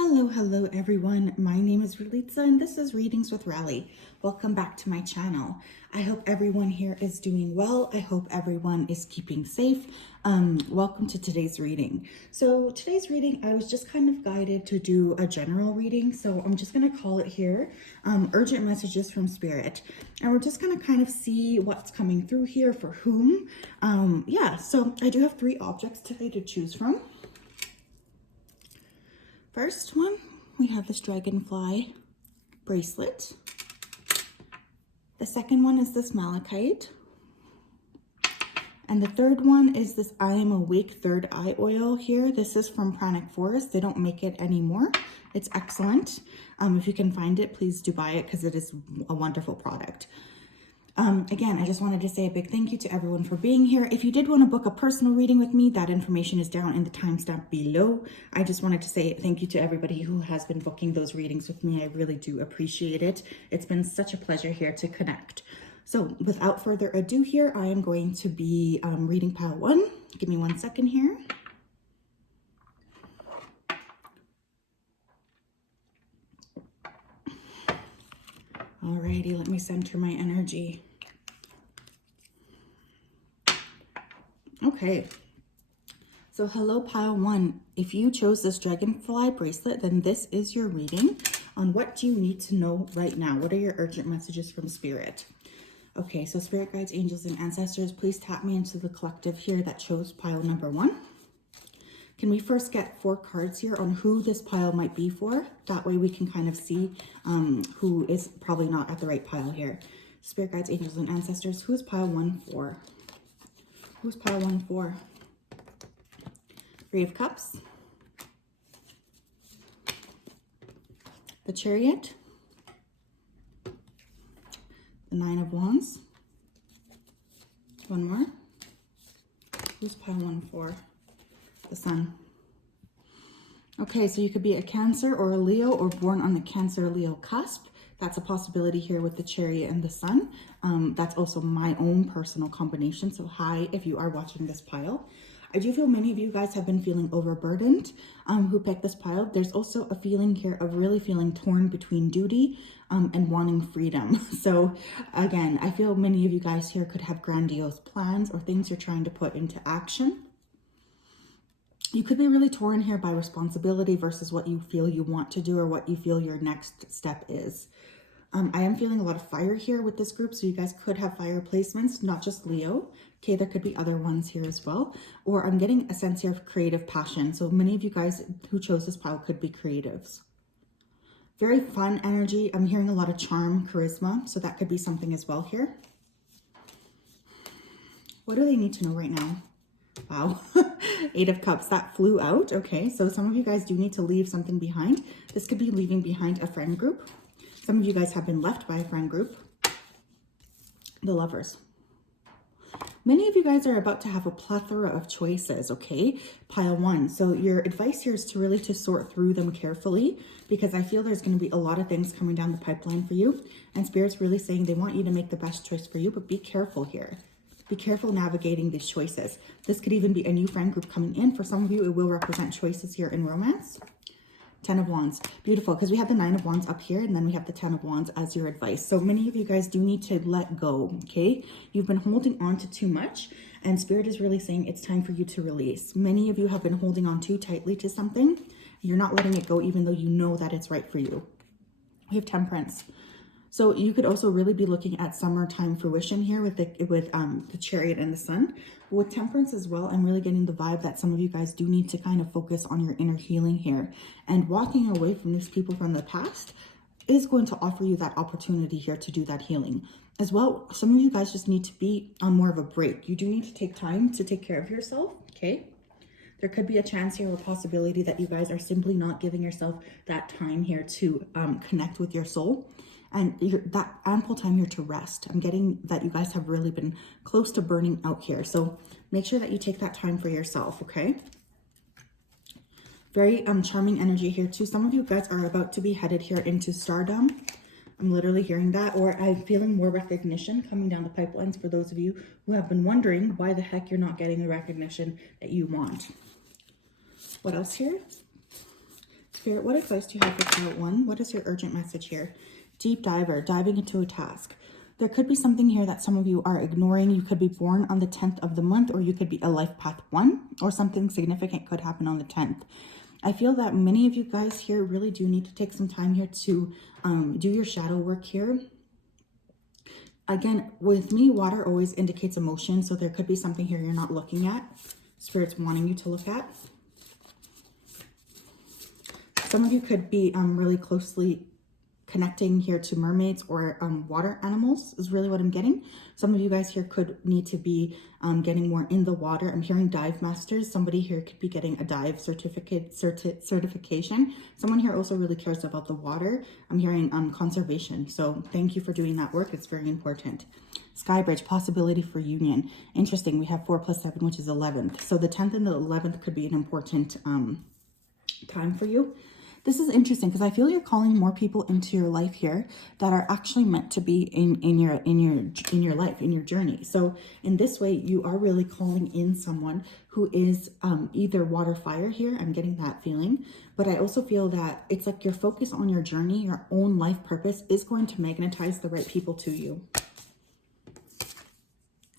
Hello everyone. My name is Ralitza and this is Readings with Rally. Welcome back to my channel. I hope everyone here is doing well. I hope everyone is keeping safe. Welcome to today's reading. So today's reading, I was just kind of guided to do a general reading. So I'm just going to call it here, Urgent Messages from Spirit. And we're just going to kind of see what's coming through here for whom. So I do have 3 objects today to choose from. First one, we have this dragonfly bracelet. The second one is this malachite. And the third one is this I Am Awake Third Eye oil here. This is from Pranic Forest. They don't make it anymore. It's excellent. If you can find it, please do buy it because it is a wonderful product. Again, I just wanted to say a big thank you to everyone for being here. If you did want to book a personal reading with me, that information is down in the timestamp below. I just wanted to say thank you to everybody who has been booking those readings with me. I really do appreciate it. It's been such a pleasure here to connect. So without further ado here, I am going to be reading pile 1. Give me 1 second here. Alrighty, let me center my energy. Okay, so hello pile 1. If you chose this dragonfly bracelet, then this is your reading on what do you need to know right now. What are your urgent messages from Spirit? Okay, so Spirit guides, angels, and ancestors, please tap me into the collective here that chose pile number 1. Can we first get 4 cards here on who this pile might be for? That way we can kind of see who is probably not at the right pile here. Spirit guides, angels, and ancestors, who is pile 1 for? Who's pile 1 for? 3 of Cups. The Chariot. The 9 of Wands. One more. Who's pile 1 for? The Sun. Okay, so you could be a Cancer or a Leo or born on the Cancer-Leo cusp. That's a possibility here with the Chariot and the Sun. That's also my own personal combination. So hi, if you are watching this pile. I do feel many of you guys have been feeling overburdened who picked this pile. There's also a feeling here of really feeling torn between duty and wanting freedom. So again, I feel many of you guys here could have grandiose plans or things you're trying to put into action. You could be really torn here by responsibility versus what you feel you want to do or what you feel your next step is. I am feeling a lot of fire here with this group, so you guys could have fire placements, not just Leo. Okay, there could be other ones here as well. Or I'm getting a sense here of creative passion. So many of you guys who chose this pile could be creatives. Very fun energy. I'm hearing a lot of charm, charisma, so that could be something as well here. What do they need to know right now? Wow, 8 of Cups, that flew out. Okay, so some of you guys do need to leave something behind. This could be leaving behind a friend group. Some of you guys have been left by a friend group. The Lovers. Many of you guys are about to have a plethora of choices, okay? Pile 1. So your advice here is to really sort through them carefully because I feel there's going to be a lot of things coming down the pipeline for you. And Spirit's really saying they want you to make the best choice for you, but be careful here. Be careful navigating these choices. This could even be a new friend group coming in. For some of you, it will represent choices here in romance. 10 of Wands. Beautiful, because we have the 9 of Wands up here, and then we have the 10 of Wands as your advice. So many of you guys do need to let go, okay? You've been holding on to too much, and Spirit is really saying it's time for you to release. Many of you have been holding on too tightly to something. You're not letting it go, even though you know that it's right for you. We have Temperance. So you could also really be looking at summertime fruition here with the Chariot and the Sun. But with Temperance as well, I'm really getting the vibe that some of you guys do need to kind of focus on your inner healing here. And walking away from these people from the past is going to offer you that opportunity here to do that healing. As well, some of you guys just need to be on more of a break. You do need to take time to take care of yourself, okay? There could be a chance here or a possibility that you guys are simply not giving yourself that time here to connect with your soul. And that ample time here to rest. I'm getting that you guys have really been close to burning out here. So make sure that you take that time for yourself, okay? Very charming energy here too. Some of you guys are about to be headed here into stardom. I'm literally hearing that, or I'm feeling more recognition coming down the pipelines for those of you who have been wondering why the heck you're not getting the recognition that you want. What else here? Spirit, what advice do you have for Tarot 1? What is your urgent message here? Deep diver, diving into a task. There could be something here that some of you are ignoring. You could be born on the 10th of the month, or you could be a life path 1, or something significant could happen on the 10th. I feel that many of you guys here really do need to take some time here to do your shadow work here. Again, with me, water always indicates emotion, so there could be something here you're not looking at. Spirit's wanting you to look at. Some of you could be really closely connecting here to mermaids or water animals is really what I'm getting. Some of you guys here could need to be getting more in the water. I'm hearing dive masters. Somebody here could be getting a dive certification. Someone here also really cares about the water. I'm hearing conservation. So thank you for doing that work. It's very important. Sky bridge, possibility for union. Interesting. We have 4 + 7, which is 11th. So the 10th and the 11th could be an important time for you. This is interesting because I feel you're calling more people into your life here that are actually meant to be in your life, in your journey. So in this way, you are really calling in someone who is either water, fire here. I'm getting that feeling, but I also feel that it's like your focus on your journey, your own life purpose is going to magnetize the right people to you.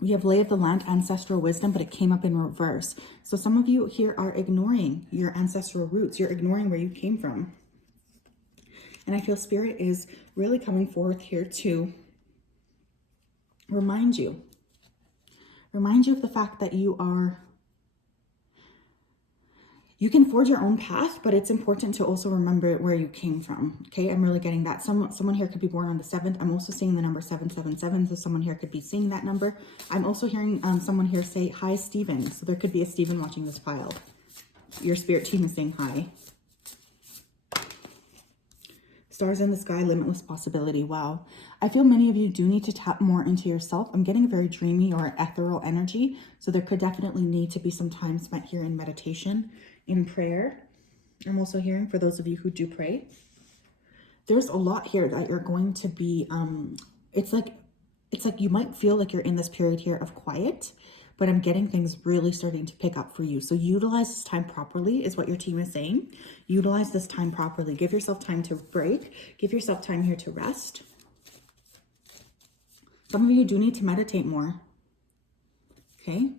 We have lay of the land, ancestral wisdom, but it came up in reverse. So some of you here are ignoring your ancestral roots. You're ignoring where you came from. And I feel Spirit is really coming forth here to remind you of the fact that you can forge your own path, but it's important to also remember where you came from. Okay, I'm really getting that. Someone here could be born on the 7th. I'm also seeing the number 777, so someone here could be seeing that number. I'm also hearing someone here say, hi, Stephen. So there could be a Stephen watching this pile. Your spirit team is saying hi. Stars in the sky, limitless possibility. Wow. I feel many of you do need to tap more into yourself. I'm getting a very dreamy or ethereal energy. So there could definitely need to be some time spent here in meditation, in prayer. I'm also hearing for those of you who do pray, there's a lot here that you're going to be, it's like you might feel like you're in this period here of quiet, but I'm getting things really starting to pick up for you. So utilize this time properly is what your team is saying. Utilize this time properly. Give yourself time to break. Give yourself time here to rest. Some of you do need to meditate more. Okay.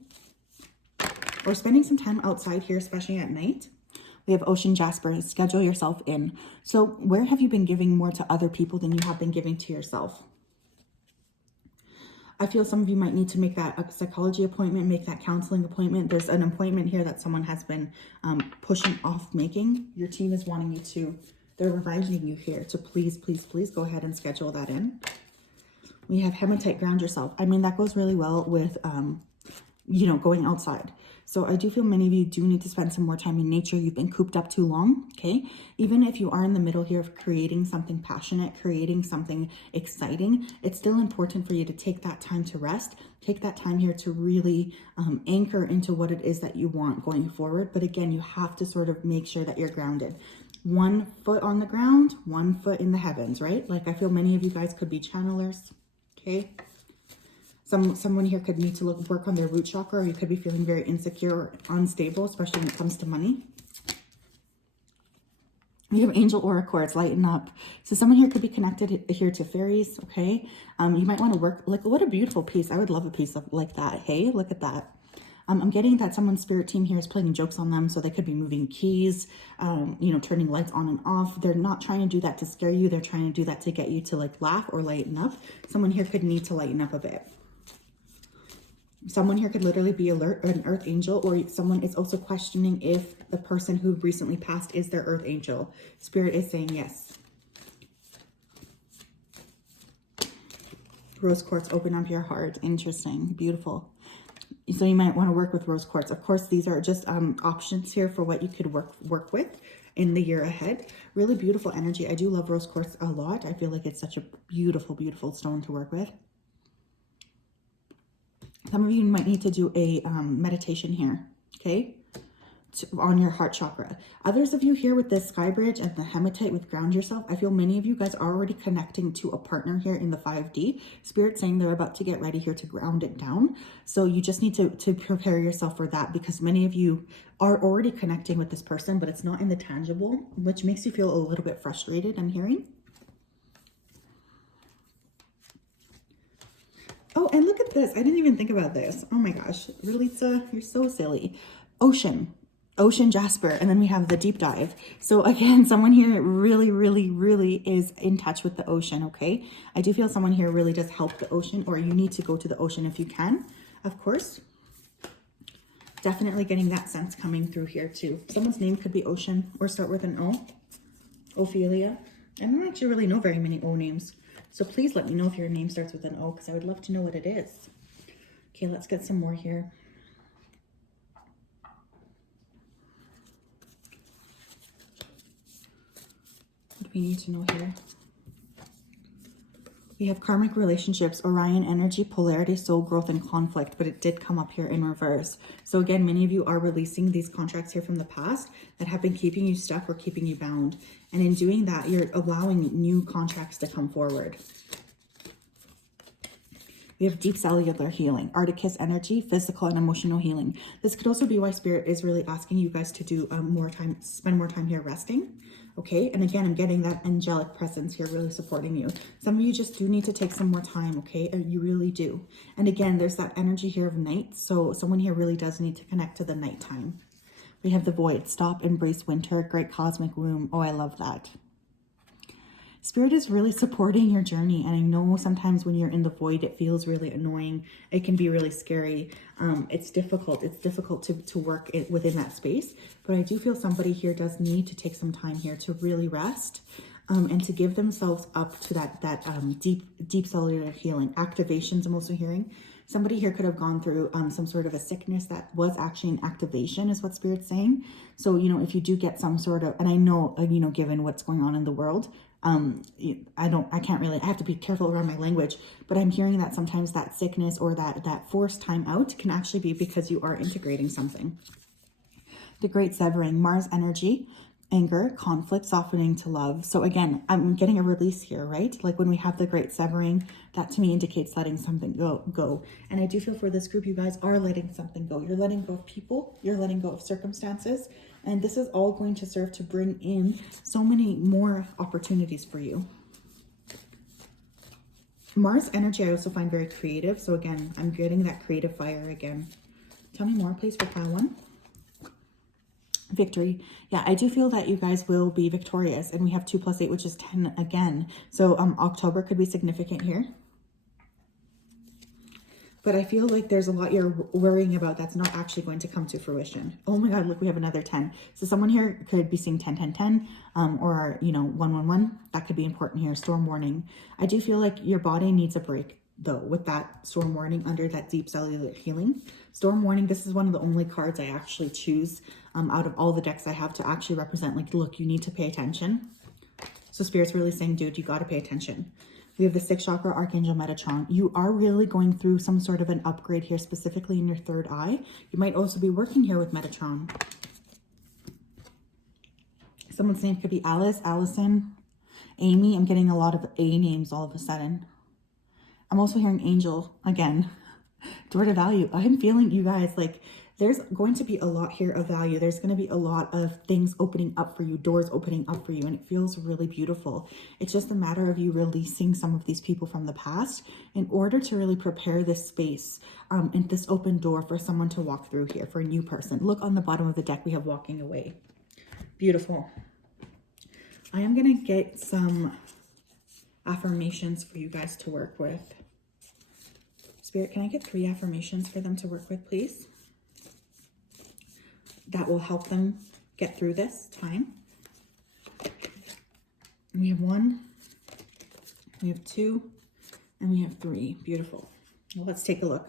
Or spending some time outside here, especially at night. We have Ocean Jasper, schedule yourself in. So where have you been giving more to other people than you have been giving to yourself? I feel some of you might need to make that a psychology appointment, make that counseling appointment. There's an appointment here that someone has been pushing off making. Your team is wanting you to, they're reminding you here to please, please, please go ahead and schedule that in. We have hematite, ground yourself. I mean, that goes really well with, going outside. So I do feel many of you do need to spend some more time in nature. You've been cooped up too long, okay? Even if you are in the middle here of creating something passionate, creating something exciting, it's still important for you to take that time to rest. Take that time here to really anchor into what it is that you want going forward. But again, you have to sort of make sure that you're grounded. 1 foot on the ground, 1 foot in the heavens, right? Like I feel many of you guys could be channelers, okay? Someone here could need to work on their root chakra, or you could be feeling very insecure or unstable, especially when it comes to money. We have angel aura cords, lighten up. So someone here could be connected here to fairies, okay? You might want to work, like, what a beautiful piece. I would love a piece like that. Hey, look at that. I'm getting that someone's spirit team here is playing jokes on them. So they could be moving keys, turning lights on and off. They're not trying to do that to scare you. They're trying to do that to get you to like laugh or lighten up. Someone here could need to lighten up a bit. Someone here could literally be an earth angel, or someone is also questioning if the person who recently passed is their earth angel. Spirit is saying yes. Rose quartz, open up your heart. Interesting. Beautiful. So you might want to work with rose quartz. Of course, these are just options here for what you could work with in the year ahead. Really beautiful energy. I do love rose quartz a lot. I feel like it's such a beautiful, beautiful stone to work with. Some of you might need to do a meditation here, okay? on your heart chakra. Others of you here with this sky bridge and the hematite with ground yourself, I feel many of you guys are already connecting to a partner here in the 5D. Spirit saying they're about to get ready here to ground it down. So you just need to prepare yourself for that, because many of you are already connecting with this person, but it's not in the tangible, which makes you feel a little bit frustrated, I'm hearing. Oh, and look at this. I didn't even think about this. Oh my gosh. Ralitza, you're so silly. Ocean Jasper, and then we have the deep dive. So again, someone here really is in touch with the ocean. Okay, I do feel someone here really does help the ocean, or you need to go to the ocean if you can, of course. Definitely getting that sense coming through here too. Someone's name could be Ocean or start with an O. Ophelia. I don't actually really know very many O names, so please let me know if your name starts with an O, because I would love to know what it is. Okay, let's get some more here. What do we need to know here? We have karmic relationships, Orion energy, polarity, soul growth, and conflict, but it did come up here in reverse. So again, many of you are releasing these contracts here from the past that have been keeping you stuck or keeping you bound. And in doing that, you're allowing new contracts to come forward. We have deep cellular healing, Arcticus energy, physical and emotional healing. This could also be why Spirit is really asking you guys to do spend more time here resting. Okay, and again, I'm getting that angelic presence here really supporting you. Some of you just do need to take some more time, okay? You really do. And again, there's that energy here of night. So someone here really does need to connect to the nighttime. We have the void, stop, embrace winter, great cosmic womb. Oh, I love that. Spirit is really supporting your journey. And I know sometimes when you're in the void, it feels really annoying. It can be really scary. It's difficult. It's difficult to work within that space. But I do feel somebody here does need to take some time here to really rest and to give themselves up to that deep cellular healing. Activations, I'm also hearing. Somebody here could have gone through some sort of a sickness that was actually an activation, is what Spirit's saying. So, you know, if you do get some sort of, and I know, you know, given what's going on in the world, I have to be careful around my language, but I'm hearing that sometimes that sickness or that forced time out can actually be because you are integrating something. The great severing, Mars energy, anger, conflict, softening to love. So again, I'm getting a release here, right? Like when we have the great severing, that to me indicates letting something go. And I do feel for this group, you guys are letting something go. You're letting go of people, you're letting go of circumstances, and this is all going to serve to bring in so many more opportunities for you. Mars energy, I also find very creative. So again, I'm getting that creative fire again. Tell me more, please, for pile 1. Victory. Yeah, I do feel that you guys will be victorious, and we have 2 + 8, which is 10 again. So October could be significant here. But I feel like there's a lot you're worrying about that's not actually going to come to fruition. Oh my God, look, we have another 10. So someone here could be seeing 10, 10, 10, or, you know, 1, 1, 1. That could be important here. Storm warning. I do feel like your body needs a break, though, with that storm warning under that deep cellular healing. Storm warning, this is one of the only cards I actually choose out of all the decks I have to actually represent, like, look, you need to pay attention. So Spirit's really saying, dude, you got to pay attention. We have the 6th chakra, Archangel Metatron. You are really going through some sort of an upgrade here, specifically in your 3rd eye. You might also be working here with Metatron. Someone's name could be Alice, Allison, Amy. I'm getting a lot of A names all of a sudden. I'm also hearing Angel again. Door to value. I'm feeling you guys like there's going to be a lot here of value. There's going to be a lot of things opening up for you, doors opening up for you, and it feels really beautiful. It's just a matter of you releasing some of these people from the past in order to really prepare this space and this open door for someone to walk through here, for a new person. Look on the bottom of the deck, we have walking away. Beautiful. I am going to get some affirmations for you guys to work with. Spirit, can I get 3 affirmations for them to work with, please? That will help them get through this time. And we have 1, we have 2, and we have 3. Beautiful. Well, let's take a look.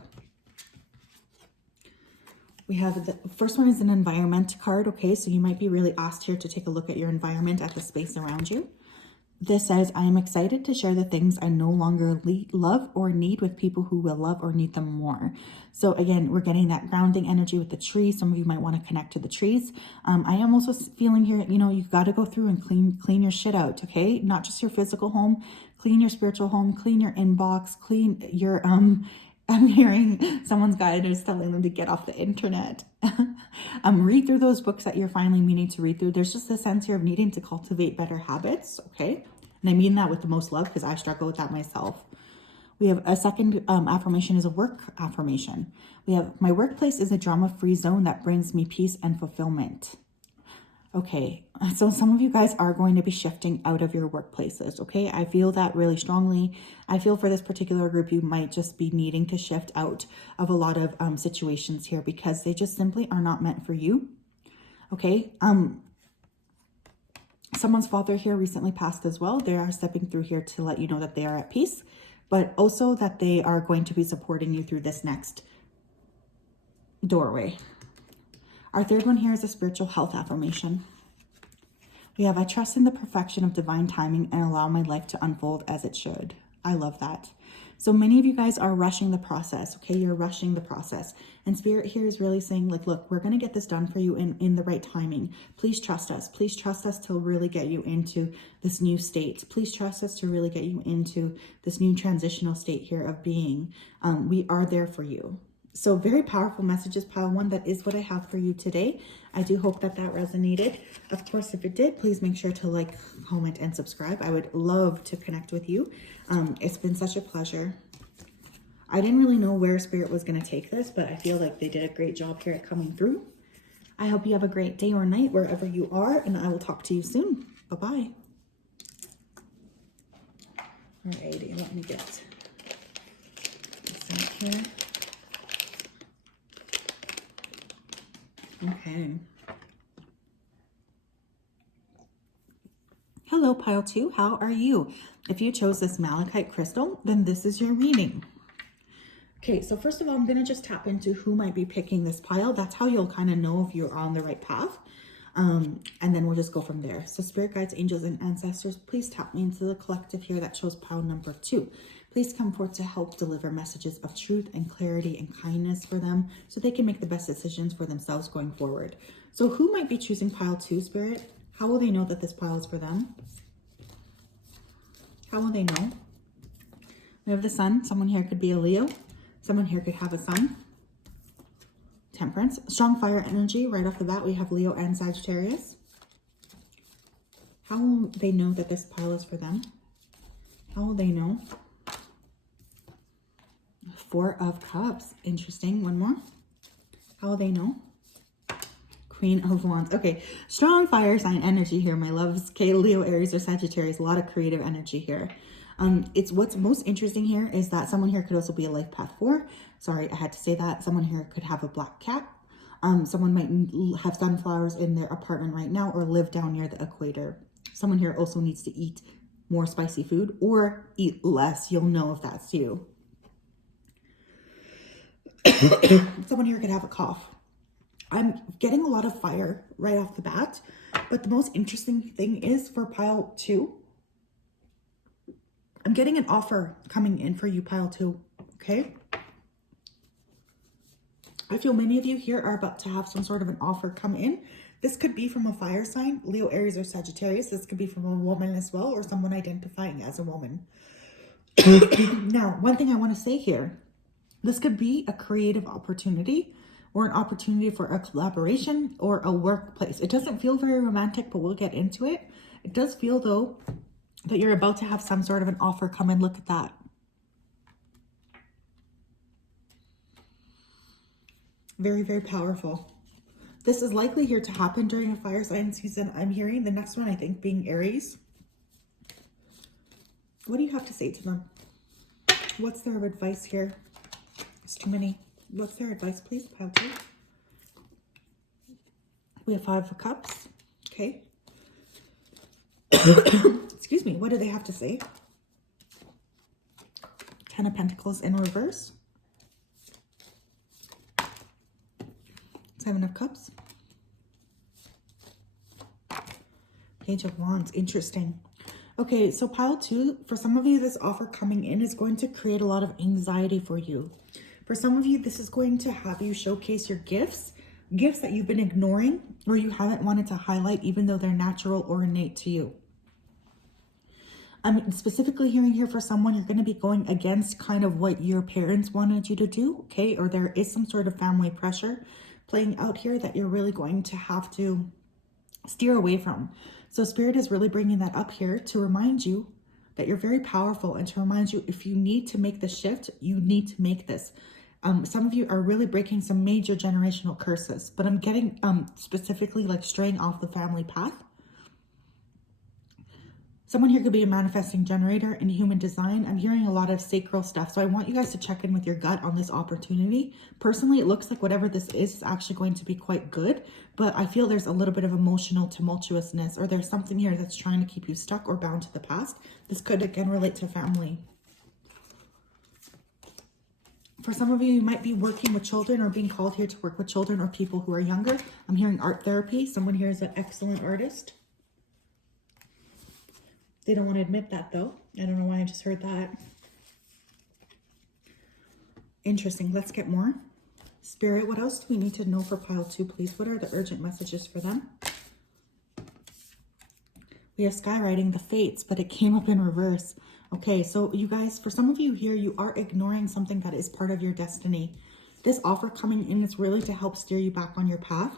We have the first one is an environment card. Okay, so you might be really asked here to take a look at your environment, at the space around you. This says, I am excited to share the things I no longer love or need with people who will love or need them more. So again, we're getting that grounding energy with the tree. Some of you might want to connect to the trees. I am also feeling here, you know, you've got to go through and clean your shit out, okay? Not just your physical home, clean your spiritual home, clean your inbox, clean your, I'm hearing someone's guide is telling them to get off the internet. Read through those books that you're finally meaning to read through. There's just a sense here of needing to cultivate better habits, okay? And I mean that with the most love because I struggle with that myself. We have a second affirmation is a work affirmation. We have, my workplace is a drama-free zone that brings me peace and fulfillment. Okay, so some of you guys are going to be shifting out of your workplaces, okay? I feel that really strongly. I feel for this particular group, you might just be needing to shift out of a lot of situations here because they just simply are not meant for you, okay? Someone's father here recently passed as well. They are stepping through here to let you know that they are at peace, but also that they are going to be supporting you through this next doorway. Our third one here is a spiritual health affirmation. We have, I trust in the perfection of divine timing and allow my life to unfold as it should. I love that. So many of you guys are rushing the process, okay? You're rushing the process. And Spirit here is really saying, like, look, we're going to get this done for you in the right timing. Please trust us. Please trust us to really get you into this new state. Please trust us to really get you into this new transitional state here of being. We are there for you. So very powerful messages, pile one. That is what I have for you today. I do hope that that resonated. Of course, if it did, please make sure to like, comment, and subscribe. I would love to connect with you. It's been such a pleasure. I didn't really know where Spirit was going to take this, but I feel like they did a great job here at coming through. I hope you have a great day or night wherever you are, and I will talk to you soon. Bye-bye. Alrighty, let me get this out here. Okay. Hello, pile two. How are you? If you chose this malachite crystal, then this is your reading. Okay, so first of all, I'm going to just tap into who might be picking this pile. That's how you'll kind of know if you're on the right path. And then we'll just go from there. So spirit guides, angels, and ancestors, please tap me into the collective here that chose pile number 2. Please come forth to help deliver messages of truth and clarity and kindness for them so they can make the best decisions for themselves going forward. So who might be choosing pile 2, Spirit? How will they know that this pile is for them? How will they know? We have the sun. Someone here could be a Leo. Someone here could have a sun. Temperance. Strong fire energy. Right off the bat, we have Leo and Sagittarius. How will they know that this pile is for them? How will they know? 4 of Cups. Interesting. One more. How will they know? Queen of Wands. Okay. Strong fire sign energy here, my loves. Okay. Leo, Aries, or Sagittarius. A lot of creative energy here. It's what's most interesting here is that someone here could also be a life path 4. Sorry, I had to say that. Someone here could have a black cat. Someone might have sunflowers in their apartment right now or live down near the equator. Someone here also needs to eat more spicy food or eat less. You'll know if that's you. Someone here could have a cough. I'm getting a lot of fire right off the bat, but the most interesting thing is for pile 2, I'm getting an offer coming in for you, pile 2, okay? I feel many of you here are about to have some sort of an offer come in. This could be from a fire sign, Leo, Aries, or Sagittarius. This could be from a woman as well, or someone identifying as a woman. Now, one thing I want to say here, this could be a creative opportunity or an opportunity for a collaboration or a workplace. It doesn't feel very romantic, but we'll get into it. It does feel, though, that you're about to have some sort of an offer come in. Look at that. Very, very powerful. This is likely here to happen during a fire sign season. I'm hearing the next one, I think, being Aries. What do you have to say to them? What's their advice here? It's too many. What's their advice, please? Pile 2. We have 5 of Cups. Okay. Excuse me. What do they have to say? 10 of Pentacles in reverse. 7 of Cups. Page of Wands. Interesting. Okay, so pile 2, for some of you, this offer coming in is going to create a lot of anxiety for you. For some of you, this is going to have you showcase your gifts that you've been ignoring or you haven't wanted to highlight even though they're natural or innate to you. I'm specifically hearing here for someone, you're going to be going against kind of what your parents wanted you to do, okay? Or there is some sort of family pressure playing out here that you're really going to have to steer away from. So Spirit is really bringing that up here to remind you that you're very powerful and to remind you if you need to make the shift, you need to make this. Some of you are really breaking some major generational curses, but I'm getting specifically like straying off the family path. Someone here could be a manifesting generator in human design. I'm hearing a lot of sacral stuff. So I want you guys to check in with your gut on this opportunity. Personally, it looks like whatever this is actually going to be quite good, but I feel there's a little bit of emotional tumultuousness or there's something here that's trying to keep you stuck or bound to the past. This could again relate to family. For some of you, you might be working with children or being called here to work with children or people who are younger. I'm hearing art therapy. Someone here is an excellent artist. They don't want to admit that though. I don't know why I just heard that. Interesting. Let's get more. Spirit, what else do we need to know for pile 2, please? What are the urgent messages for them? We have skywriting the fates, but it came up in reverse. Okay, so you guys, for some of you here, you are ignoring something that is part of your destiny. This offer coming in is really to help steer you back on your path.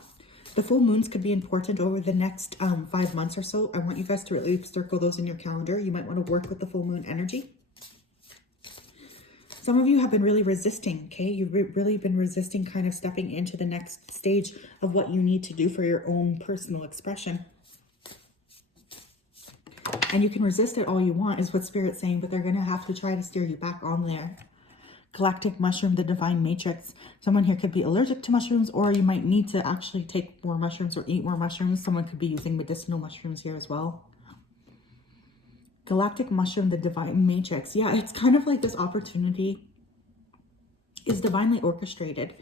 The full moons could be important over the next 5 months or so. I want you guys to really circle those in your calendar. You might want to work with the full moon energy. Some of you have been really resisting, okay? You've really been resisting kind of stepping into the next stage of what you need to do for your own personal expression. And you can resist it all you want is what Spirit's saying, but they're going to have to try to steer you back on there. Galactic mushroom, the divine matrix. Someone here could be allergic to mushrooms, or you might need to actually take more mushrooms or eat more mushrooms. Someone could be using medicinal mushrooms here as well. Galactic mushroom, the divine matrix. Yeah, it's kind of like this opportunity is divinely orchestrated.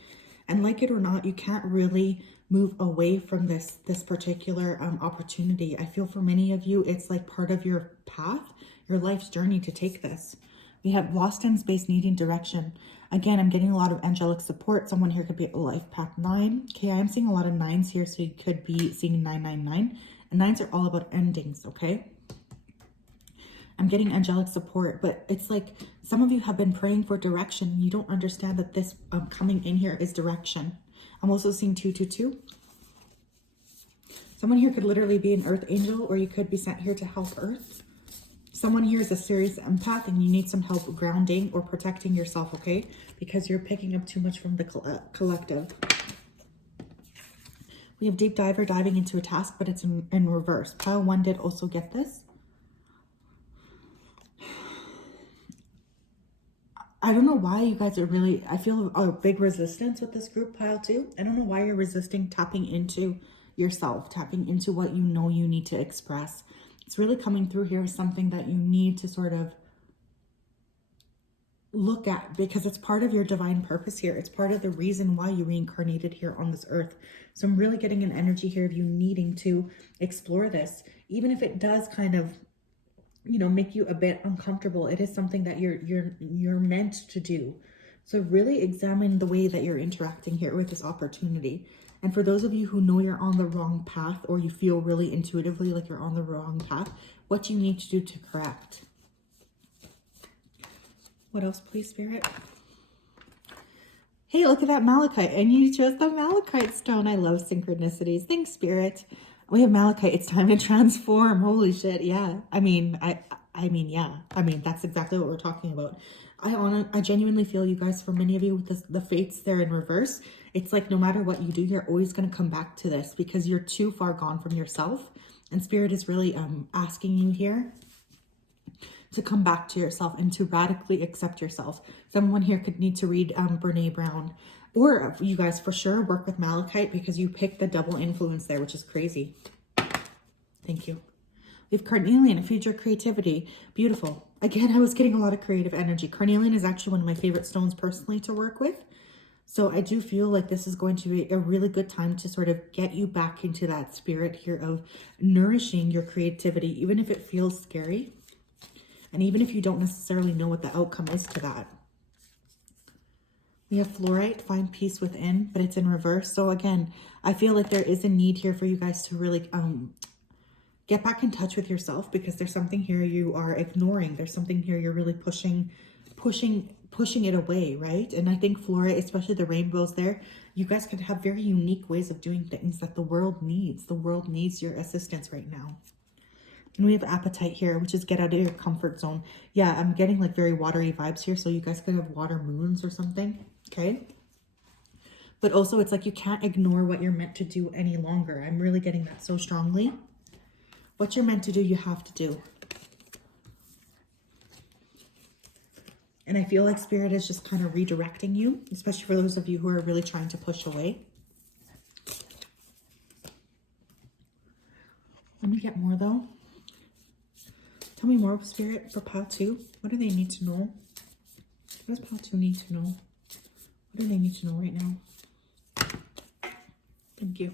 And like it or not, you can't really move away from this particular opportunity. I feel for many of you, it's like part of your path, your life's journey to take this. We have lost in space, needing direction. Again, I'm getting a lot of angelic support. Someone here could be at life path 9. Okay, I am seeing a lot of 9s here, so you could be seeing 999. And 9s are all about endings, okay? I'm getting angelic support, but it's like some of you have been praying for direction. You don't understand that this coming in here is direction. I'm also seeing 222. Someone here could literally be an earth angel, or you could be sent here to help Earth. Someone here is a serious empath and you need some help grounding or protecting yourself, okay? Because you're picking up too much from the collective. We have deep diver diving into a task, but it's in reverse. Pile 1 did also get this. I don't know why you guys are really, I feel a big resistance with this group, pile 2. I don't know why you're resisting tapping into yourself, tapping into what you know you need to express. It's really coming through here as something that you need to sort of look at because it's part of your divine purpose here. It's part of the reason why you reincarnated here on this earth. So I'm really getting an energy here of you needing to explore this, even if it does kind of, you know, make you a bit uncomfortable. It is something that you're meant to do. So really examine the way that you're interacting here with this opportunity. And for those of you who know you're on the wrong path, or you feel really intuitively like you're on the wrong path, what you need to do to correct. What else, please, Spirit? Hey, look at that malachite. And you chose the malachite stone. I love synchronicities. Thanks, Spirit. We have malachite. It's time to transform. Holy shit. Yeah. I mean, that's exactly what we're talking about. I genuinely feel you guys, for many of you with this, the fates there in reverse, it's like no matter what you do, you're always going to come back to this because you're too far gone from yourself. And Spirit is really asking you here to come back to yourself and to radically accept yourself. Someone here could need to read Brene Brown, or you guys for sure work with malachite because you picked the double influence there, which is crazy. Thank you. We have carnelian, future creativity. Beautiful. Again, I was getting a lot of creative energy. Carnelian is actually one of my favorite stones personally to work with. So I do feel like this is going to be a really good time to sort of get you back into that spirit here of nourishing your creativity, even if it feels scary. And even if you don't necessarily know what the outcome is to that. We have fluorite, find peace within, but it's in reverse. So again, I feel like there is a need here for you guys to really get back in touch with yourself, because there's something here you are ignoring. There's something here you're really pushing it away, right? And I think fluorite, especially the rainbows there, you guys could have very unique ways of doing things that the world needs. The world needs your assistance right now. And we have appetite here, which is get out of your comfort zone. Yeah, I'm getting like very watery vibes here. So you guys could have water moons or something. Okay. But also it's like you can't ignore what you're meant to do any longer. I'm really getting that so strongly. What you're meant to do, you have to do. And I feel like Spirit is just kind of redirecting you, especially for those of you who are really trying to push away. Let me get more though. Tell me more, Spirit, for Pile 2. What do they need to know? What does Pile 2 need to know? What do they need to know right now? Thank you.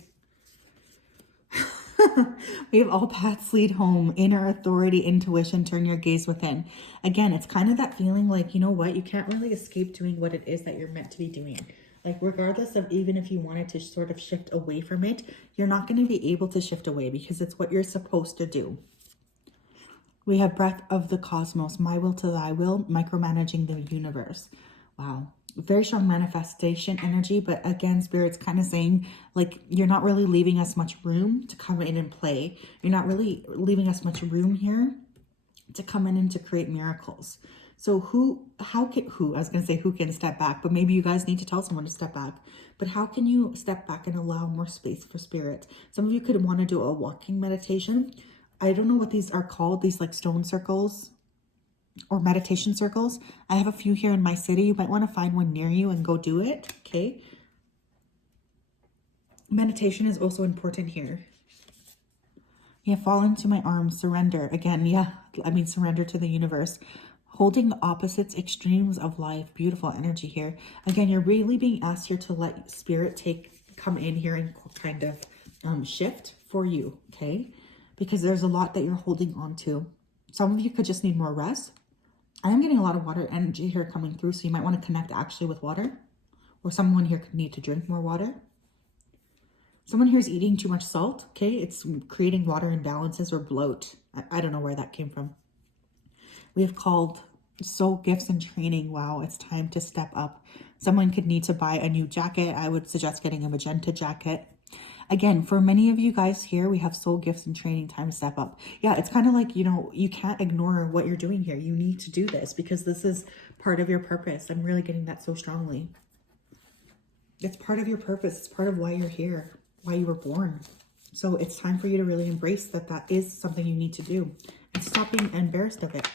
We have all paths lead home, inner authority, intuition, turn your gaze within. Again, it's kind of that feeling like, you know what? You can't really escape doing what it is that you're meant to be doing. Like regardless of even if you wanted to sort of shift away from it, you're not going to be able to shift away because it's what you're supposed to do. We have breath of the cosmos, my will to thy will, micromanaging the universe. Wow. Very strong manifestation energy. But again, Spirit's kind of saying like, you're not really leaving us much room to come in and play. You're not really leaving us much room here to come in and to create miracles. So who can step back, but maybe you guys need to tell someone to step back. But how can you step back and allow more space for Spirit? Some of you could want to do a walking meditation. I don't know what these are called, these like stone circles or meditation circles. I have a few here in my city. You might want to find one near you and go do it, okay? Meditation is also important here. Yeah, fall into my arms, surrender. Again, yeah, I mean surrender to the universe. Holding the opposites, extremes of life. Beautiful energy here. Again, you're really being asked here to let Spirit come in here and kind of shift for you, okay? Because there's a lot that you're holding on to. Some of you could just need more rest. I am getting a lot of water energy here coming through, so you might want to connect actually with water. Or someone here could need to drink more water. Someone here is eating too much salt, okay? It's creating water imbalances or bloat. I don't know where that came from. We have called soul gifts and training. Wow, it's time to step up. Someone could need to buy a new jacket. I would suggest getting a magenta jacket. Again, for many of you guys here, we have soul gifts and training, time to step up. Yeah, it's kind of like, you know, you can't ignore what you're doing here. You need to do this because this is part of your purpose. I'm really getting that so strongly. It's part of your purpose. It's part of why you're here, why you were born. So it's time for you to really embrace that is something you need to do and stop being embarrassed of it.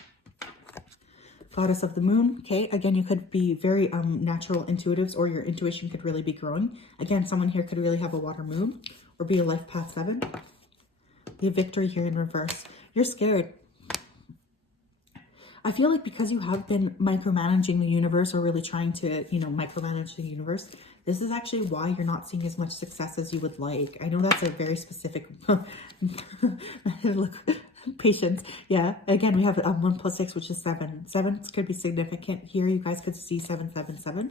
Goddess of the moon. Okay, again, you could be very natural intuitives, or your intuition could really be growing. Again, someone here could really have a water moon or be a life path 7. The victory here in reverse. You're scared. I feel like because you have been micromanaging the universe, or really trying to, you know, micromanage the universe, this is actually why you're not seeing as much success as you would like. I know that's a very specific look. Patience. Yeah, again, we have 1 + 6, which is 7. 7 could be significant here. You guys could see 777.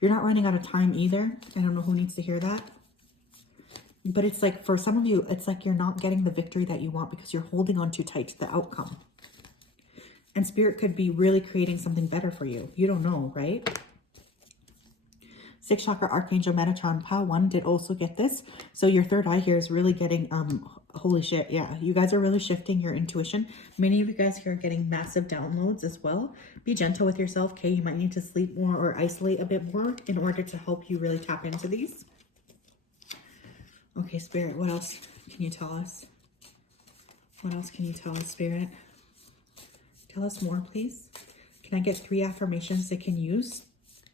You're not running out of time either. I don't know who needs to hear that, but it's like for some of you, it's like you're not getting the victory that you want because you're holding on too tight to the outcome. And Spirit could be really creating something better for you. You don't know, right? 6th chakra Archangel Metatron Pile 1 did also get this. So your third eye here is really getting holy shit, yeah, you guys are really shifting your intuition. Many of you guys here are getting massive downloads as well. Be gentle with yourself, okay? You might need to sleep more or isolate a bit more in order to help you really tap into these. Okay, Spirit, what else can you tell us? What else can you tell us, Spirit? Tell us more, please. Can I get 3 affirmations they can use,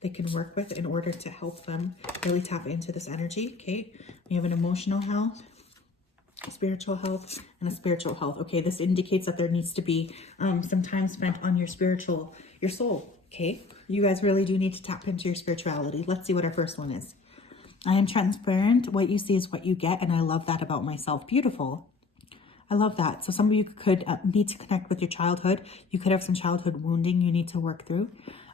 they can work with in order to help them really tap into this energy? Okay, we have an emotional health, spiritual health, and a spiritual health. Okay, this indicates that there needs to be some time spent on your soul. Okay, You guys really do need to tap into your spirituality. Let's see what our first one is. I am transparent. What you see is what you get. And I love that about myself. Beautiful. I love that. So some of you could need to connect with your childhood. You could have some childhood wounding you need to work through.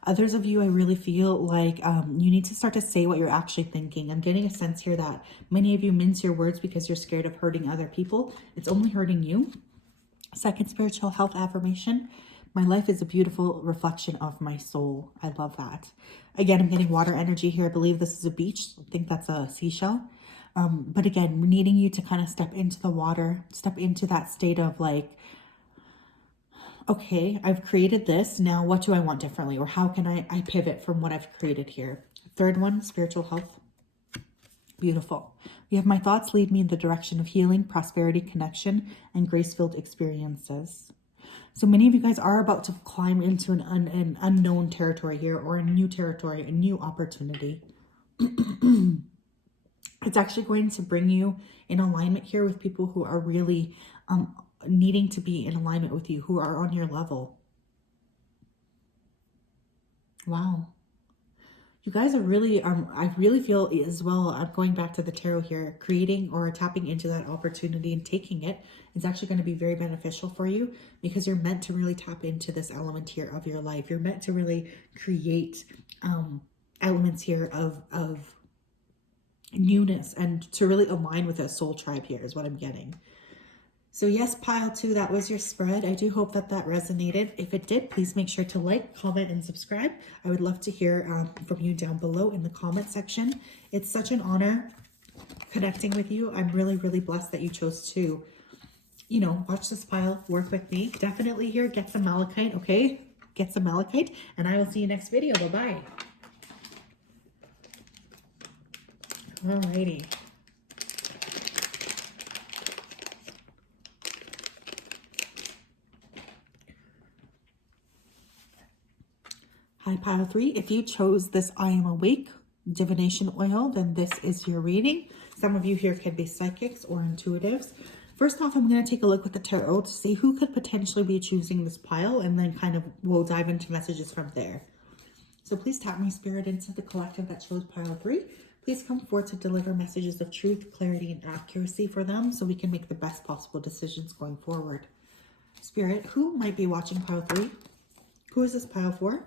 Others of you, I really feel like you need to start to say what you're actually thinking. I'm getting a sense here that many of you mince your words because you're scared of hurting other people. It's only hurting you. Second spiritual health affirmation. My life is a beautiful reflection of my soul. I love that. Again, I'm getting water energy here. I believe this is a beach. I think that's a seashell. But again, needing you to kind of step into the water, step into that state of like, okay, I've created this. Now what do I want differently? Or how can I pivot from what I've created here? Third one, spiritual health. Beautiful. We have my thoughts lead me in the direction of healing, prosperity, connection, and grace-filled experiences. So many of you guys are about to climb into an unknown territory here, or a new territory, a new opportunity. It's actually going to bring you in alignment here with people who are really needing to be in alignment with you, who are on your level. Wow. You guys are really, I really feel as well, I'm going back to the tarot here, creating or tapping into that opportunity and taking it is actually going to be very beneficial for you, because you're meant to really tap into this element here of your life. You're meant to really create elements here of newness and to really align with a soul tribe here is what I'm getting. So yes, pile 2, that was your spread. I do hope that that resonated. If it did, please make sure to like, comment, and subscribe. I would love to hear from you down below in the comment section. It's such an honor connecting with you. I'm really, really blessed that you chose to, you know, watch this pile, work with me. Definitely here, get some malachite, okay? Get some malachite, and I will see you next video. Bye-bye. Alrighty. Hi, pile 3. If you chose this I Am Awake divination oil, then this is your reading. Some of you here could be psychics or intuitives. First off, I'm going to take a look at the tarot to see who could potentially be choosing this pile, and then kind of we'll dive into messages from there. So please tap me, Spirit, into the collective that chose pile 3. Please come forward to deliver messages of truth, clarity, and accuracy for them so we can make the best possible decisions going forward. Spirit, who might be watching pile 3? Who is this pile for?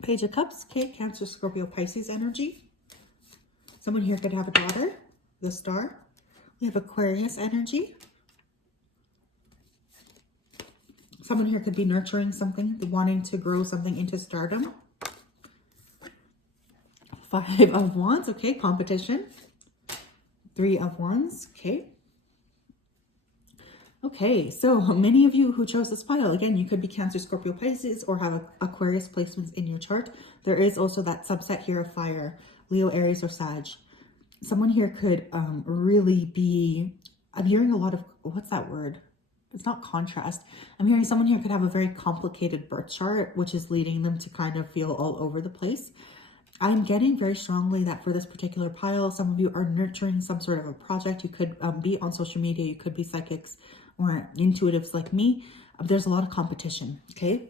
Page of Cups, okay, Cancer, Scorpio, Pisces energy. Someone here could have a daughter, the Star. We have Aquarius energy. Someone here could be nurturing something, wanting to grow something into stardom. 5 of Wands, okay, competition. 3 of Wands, okay. Okay, so many of you who chose this pile, again, you could be Cancer, Scorpio, Pisces, or have Aquarius placements in your chart. There is also that subset here of fire, Leo, Aries, or Sag. Someone here could really be, I'm hearing a lot of, what's that word? It's not contrast. I'm hearing someone here could have a very complicated birth chart, which is leading them to kind of feel all over the place. I'm getting very strongly that for this particular pile, some of you are nurturing some sort of a project. You could be on social media. You could be psychics or intuitives like me. There's a lot of competition, okay?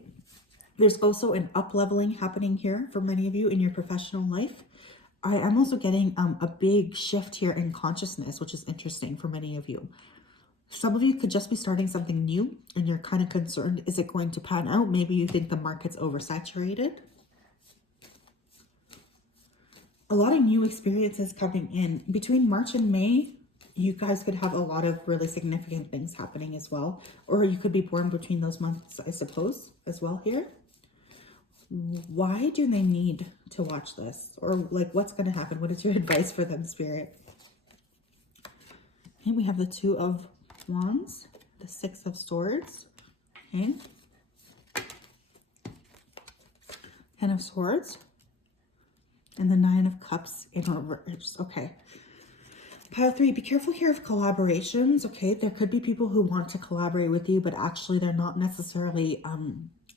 There's also an up-leveling happening here for many of you in your professional life. I am also getting a big shift here in consciousness, which is interesting for many of you. Some of you could just be starting something new and you're kind of concerned, is it going to pan out? Maybe you think the market's oversaturated. A lot of new experiences coming in. Between March and May, you guys could have a lot of really significant things happening as well. Or you could be born between those months, I suppose, as well here. Why do they need to watch this? Or like, what's going to happen? What is your advice for them, Spirit? Okay, we have the 2 of Wands, the 6 of Swords, okay, 10 of Swords, and the 9 of Cups in reverse. Okay. Pile 3, be careful here of collaborations. Okay, there could be people who want to collaborate with you, but actually they're not necessarily,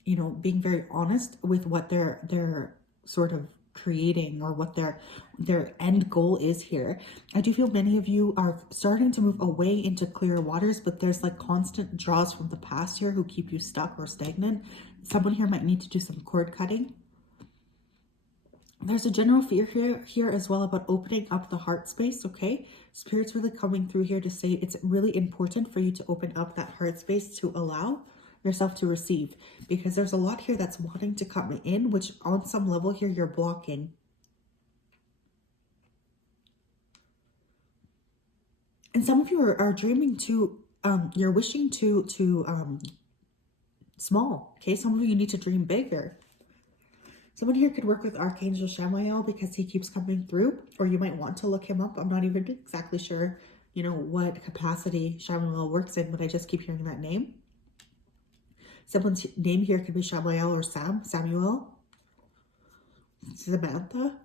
you know, being very honest with what they're sort of creating or what their end goal is here. I do feel many of you are starting to move away into clearer waters, but there's like constant draws from the past here who keep you stuck or stagnant. Someone here might need to do some cord cutting. There's a general fear here as well about opening up the heart space, okay? Spirit's really coming through here to say it's really important for you to open up that heart space to allow yourself to receive, because there's a lot here that's wanting to come in, which on some level here you're blocking. And some of you are dreaming too, you're wishing to small, okay? Some of you need to dream bigger. Someone here could work with Archangel Shamael because he keeps coming through, or you might want to look him up. I'm not even exactly sure, you know, what capacity Shamael works in, but I just keep hearing that name. Someone's name here could be Shamael or Samuel, Samantha.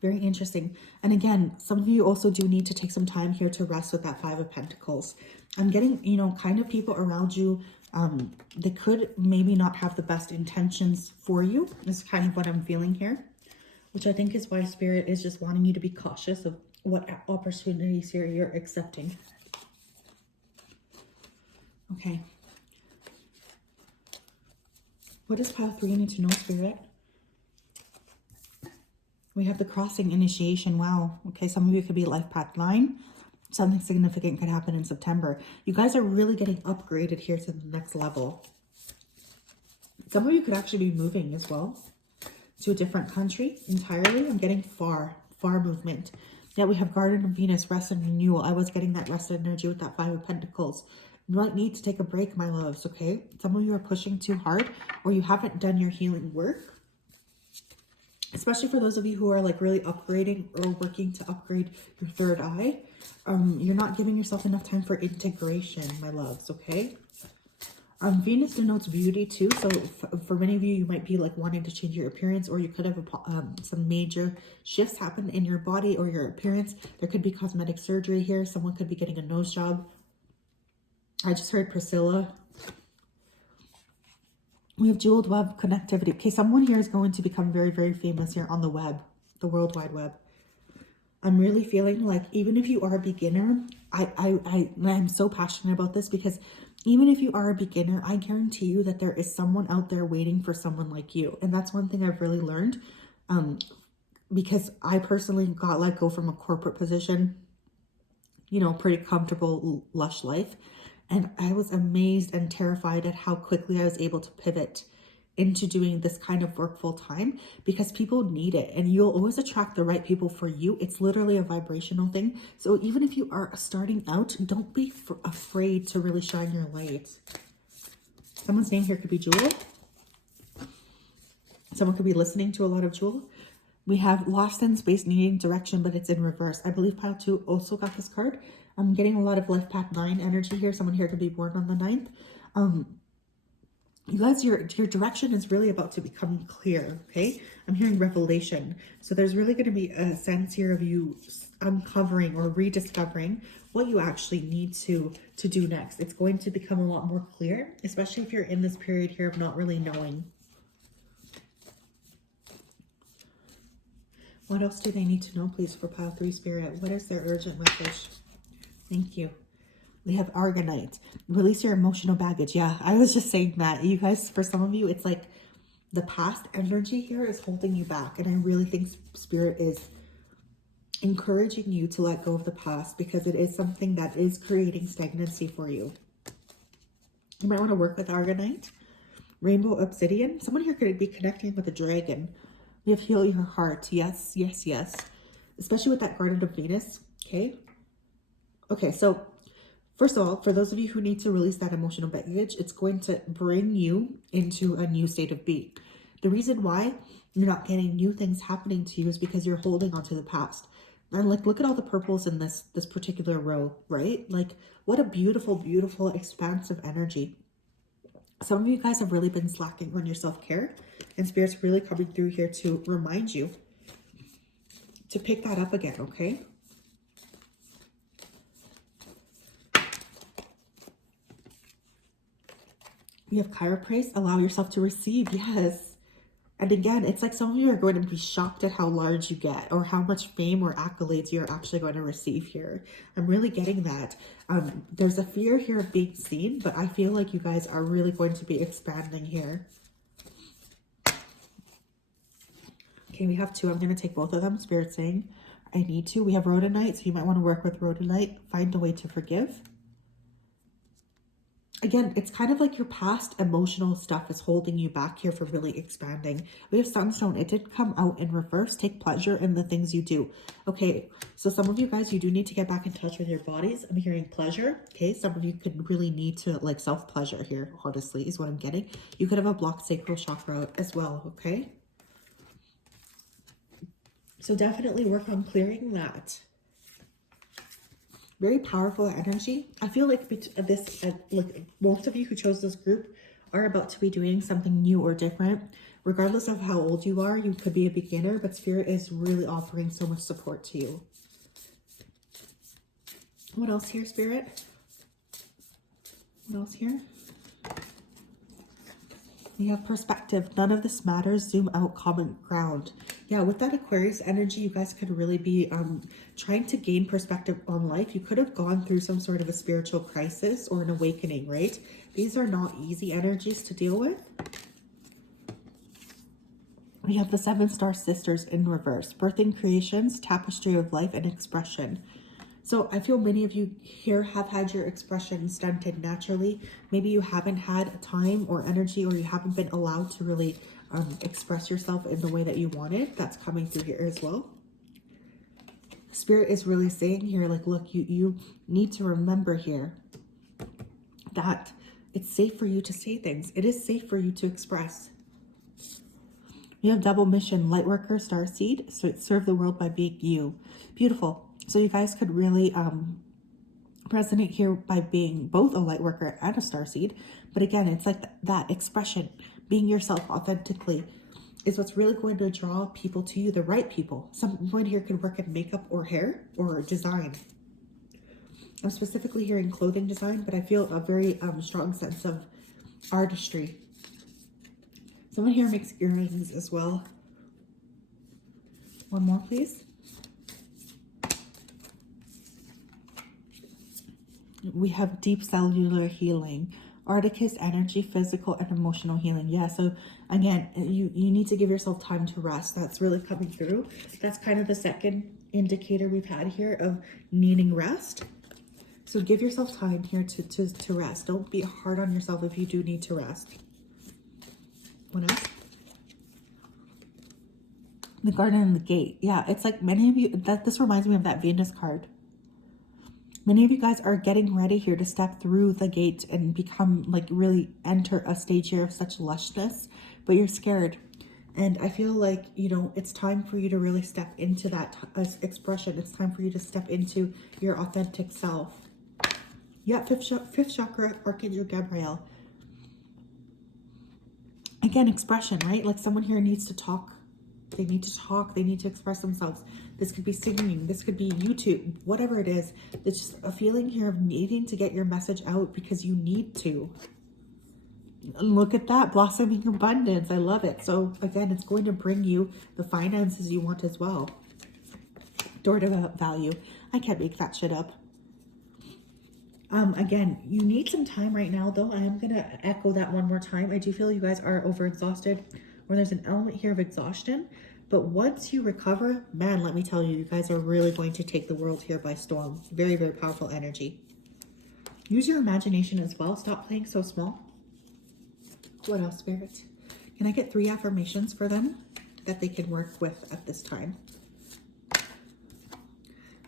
Very interesting. And again, some of you also do need to take some time here to rest with that Five of Pentacles. I'm getting, you know, kind of people around you, they could maybe not have the best intentions for you. This is kind of what I'm feeling here, which I think is why Spirit is just wanting you to be cautious of what opportunities here you're accepting. Okay. What does pile 3 need to know, Spirit? We have the crossing initiation. Wow. Okay, some of you could be life path 9. Something significant could happen in September. You guys are really getting upgraded here to the next level. Some of you could actually be moving as well to a different country entirely. I'm getting far movement. Yeah, we have Garden of Venus, rest and renewal. I was getting that rest energy with that Five of Pentacles. You might need to take a break, my loves, okay? Some of you are pushing too hard, or you haven't done your healing work. Especially for those of you who are like really upgrading or working to upgrade your third eye. You're not giving yourself enough time for integration, my loves, okay? Venus denotes beauty too. So for many of you, you might be like wanting to change your appearance, or you could have some major shifts happen in your body or your appearance. There could be cosmetic surgery here. Someone could be getting a nose job. I just heard Priscilla. We have jeweled web connectivity. Okay, someone here is going to become very, very famous here on the web, the World Wide Web. I'm really feeling like even if you are a beginner, I'm so passionate about this, because even if you are a beginner, I guarantee you that there is someone out there waiting for someone like you. And that's one thing I've really learned, because I personally got let go from a corporate position, you know, pretty comfortable, lush life. And I was amazed and terrified at how quickly I was able to pivot into doing this kind of work full time, because people need it, and you'll always attract the right people for you. It's literally a vibrational thing. So even if you are starting out, don't be afraid to really shine your light. Someone's name here could be Jewel. Someone could be listening to a lot of Jewel. We have lost in space, needing direction, but it's in reverse. I believe pile 2 also got this card. I'm getting a lot of life path 9 energy here. Someone here could be born on the 9th. You guys, your direction is really about to become clear, okay? I'm hearing revelation. So there's really going to be a sense here of you uncovering or rediscovering what you actually need to do next. It's going to become a lot more clear, especially if you're in this period here of not really knowing. What else do they need to know, please, for pile 3 Spirit? What is their urgent message? Thank you. We have Argonite. Release your emotional baggage. Yeah, I was just saying that. You guys, for some of you, it's like the past energy here is holding you back. And I really think Spirit is encouraging you to let go of the past, because it is something that is creating stagnancy for you. You might want to work with Argonite. Rainbow Obsidian. Someone here could be connecting with a dragon. We have Heal Your Heart. Yes, yes, yes. Especially with that Garden of Venus. Okay. Okay, so first of all, for those of you who need to release that emotional baggage, it's going to bring you into a new state of being. The reason why you're not getting new things happening to you is because you're holding on to the past. And like, look at all the purples in this particular row, right? Like, what a beautiful, beautiful, expansive energy. Some of you guys have really been slacking on your self-care, and Spirit's really coming through here to remind you to pick that up again, okay? We have chiropraise. Allow yourself to receive. Yes. And again, it's like some of you are going to be shocked at how large you get, or how much fame or accolades you're actually going to receive here. I'm really getting that. There's a fear here of being seen, but I feel like you guys are really going to be expanding here. Okay, we have two. I'm going to take both of them. Spirit saying, I need to. We have rhodonite, so you might want to work with rhodonite. Find a way to forgive. Again, it's kind of like your past emotional stuff is holding you back here from really expanding. We have sunstone. It did come out in reverse. Take pleasure in the things you do. Okay, so some of you guys, you do need to get back in touch with your bodies. I'm hearing pleasure. Okay, some of you could really need to like self-pleasure here, honestly, is what I'm getting. You could have a blocked sacral chakra as well, okay? So definitely work on clearing that. Very powerful energy. I feel like this, like most of you who chose this group are about to be doing something new or different. Regardless of how old you are, you could be a beginner, but Spirit is really offering so much support to you. What else here, Spirit? What else here? You have perspective. None of this matters. Zoom out, common ground. Yeah, with that Aquarius energy, you guys could really be trying to gain perspective on life. You could have gone through some sort of a spiritual crisis or an awakening, right? These are not easy energies to deal with. We have the 7-star sisters in reverse. Birthing creations, tapestry of life, and expression. So I feel many of you here have had your expression stunted naturally. Maybe you haven't had time or energy, or you haven't been allowed to really express yourself in the way that you wanted. That's coming through here as well. Spirit is really saying here, like, look, you need to remember here that it's safe for you to say things. It is safe for you to express. We have double mission, light worker, starseed. So serve the world by being you. Beautiful. So you guys could really resonate here by being both a light worker and a starseed. But again, it's like that expression, being yourself authentically, is what's really going to draw people to you, the right people. Someone here could work in makeup or hair or design. I'm specifically hearing clothing design, but I feel a very strong sense of artistry. Someone here makes earrings as well. One more, please. We have deep cellular healing, Arcticus energy, physical and emotional healing. Yeah, so again, you need to give yourself time to rest. That's really coming through. That's kind of the second indicator we've had here of needing rest. So give yourself time here to rest. Don't be hard on yourself if you do need to rest. What else? The garden and the gate. Yeah, it's like many of you, this reminds me of that Venus card. Many of you guys are getting ready here to step through the gate and become, like, really enter a stage here of such lushness, but you're scared. And I feel like, you know, it's time for you to really step into that expression. It's time for you to step into your authentic self. Yeah, fifth chakra, Archangel Gabriel. Again, expression, right? Like someone here needs to talk. They need to talk. They need to express themselves. This could be singing. This could be YouTube, whatever it is. It's just a feeling here of needing to get your message out because you need to. Look at that, blossoming abundance. I love it. So again, it's going to bring you the finances you want as well. Door to value. I can't make that shit up. Again, you need some time right now, though. I am going to echo that one more time. I do feel you guys are overexhausted, or there's an element here of exhaustion. But once you recover, man, let me tell you, you guys are really going to take the world here by storm. Very, very powerful energy. Use your imagination as well. Stop playing so small. What else, Spirit? Can I get 3 affirmations for them that they can work with at this time?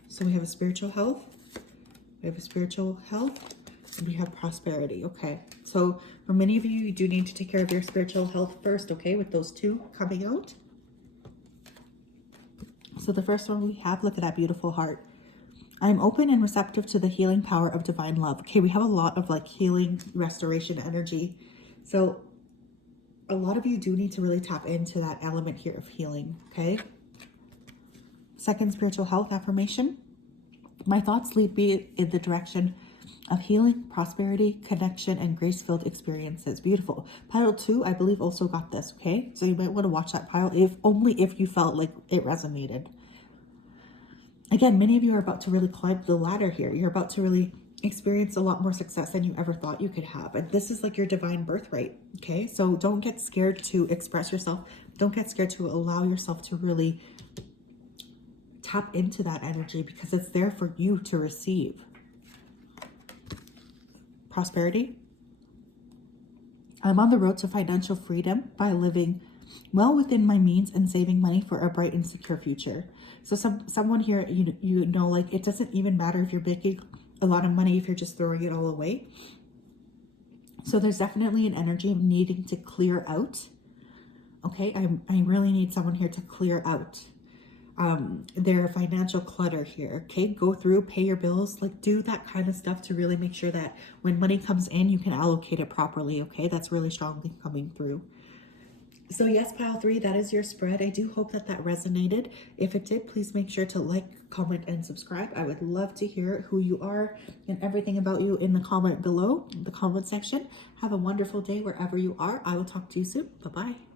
So we have a spiritual health. We have a spiritual health, and we have prosperity. Okay, so for many of you, you do need to take care of your spiritual health first, okay, with those 2 coming out. So the first one we have, look at that beautiful heart. I am open and receptive to the healing power of divine love. Okay, we have a lot of like healing, restoration energy. So a lot of you do need to really tap into that element here of healing, okay? Second spiritual health affirmation. My thoughts lead me in the direction of healing, prosperity, connection, and grace-filled experiences. Beautiful. Pile 2, I believe, also got this, okay? So you might want to watch that pile, only if you felt like it resonated. Again, many of you are about to really climb the ladder here. You're about to really experience a lot more success than you ever thought you could have. And this is like your divine birthright, okay? So don't get scared to express yourself. Don't get scared to allow yourself to really tap into that energy, because it's there for you to receive. Prosperity. I'm on the road to financial freedom by living well within my means and saving money for a bright and secure future. So someone here, you know, like, it doesn't even matter if you're making a lot of money if you're just throwing it all away. So there's definitely an energy of needing to clear out. Okay, I really need someone here to clear out their financial clutter here. Okay, go through, pay your bills, like do that kind of stuff to really make sure that when money comes in, you can allocate it properly. Okay, that's really strongly coming through. So yes, pile 3, that is your spread. I do hope that that resonated. If it did, please make sure to like, comment, and subscribe. I would love to hear who you are and everything about you in the comment below, in the comment section. Have a wonderful day wherever you are. I will talk to you soon. Bye-bye.